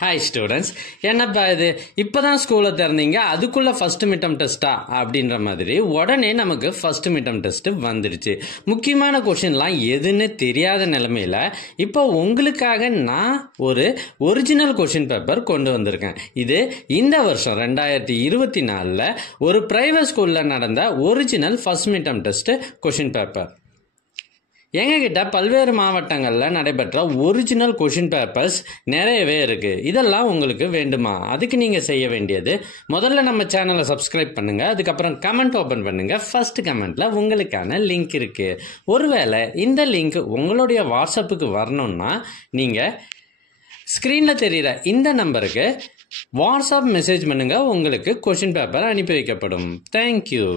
Hi students, என்னப்பா இது இப்போதான் ஸ்கூலை திறந்தீங்க, அதுக்குள்ள ஃபர்ஸ்ட் மிட்டம் டெஸ்ட்டா அப்படின்ற மாதிரி உடனே நமக்கு ஃபர்ஸ்ட் மிட்டம் டெஸ்ட் வந்துடுச்சு. முக்கியமான கொஷின்லாம் எதுன்னு தெரியாத நிலைமையில இப்போ உங்களுக்காக நான் ஒரு ஒரிஜினல் கொஷின் பேப்பர் கொண்டு வந்திருக்கேன். இது இந்த வருஷம் 2024 ஒரு பிரைவேட் ஸ்கூலில் நடந்த original first midterm test question paper. எங்ககிட்ட பல்வேறு மாவட்டங்களில் நடைபெற்ற ஒரிஜினல் கொஷின் பேப்பர்ஸ் நிறையவே இருக்குது. இதெல்லாம் உங்களுக்கு வேண்டுமா? அதுக்கு நீங்கள் செய்ய வேண்டியது, முதல்ல நம்ம சேனலை சப்ஸ்கிரைப் பண்ணுங்கள், அதுக்கப்புறம் கமெண்ட் ஓப்பன் பண்ணுங்கள். ஃபர்ஸ்ட் கமெண்ட்டில் உங்களுக்கான லிங்க் இருக்குது. ஒருவேளை இந்த லிங்க் உங்களுடைய வாட்ஸ்அப்புக்கு வரணும்னா நீங்கள் ஸ்க்ரீனில் தெரிகிற இந்த நம்பருக்கு வாட்ஸ்அப் மெசேஜ் பண்ணுங்கள், உங்களுக்கு கொஷின் பேப்பர் அனுப்பி வைக்கப்படும். தேங்க்யூ.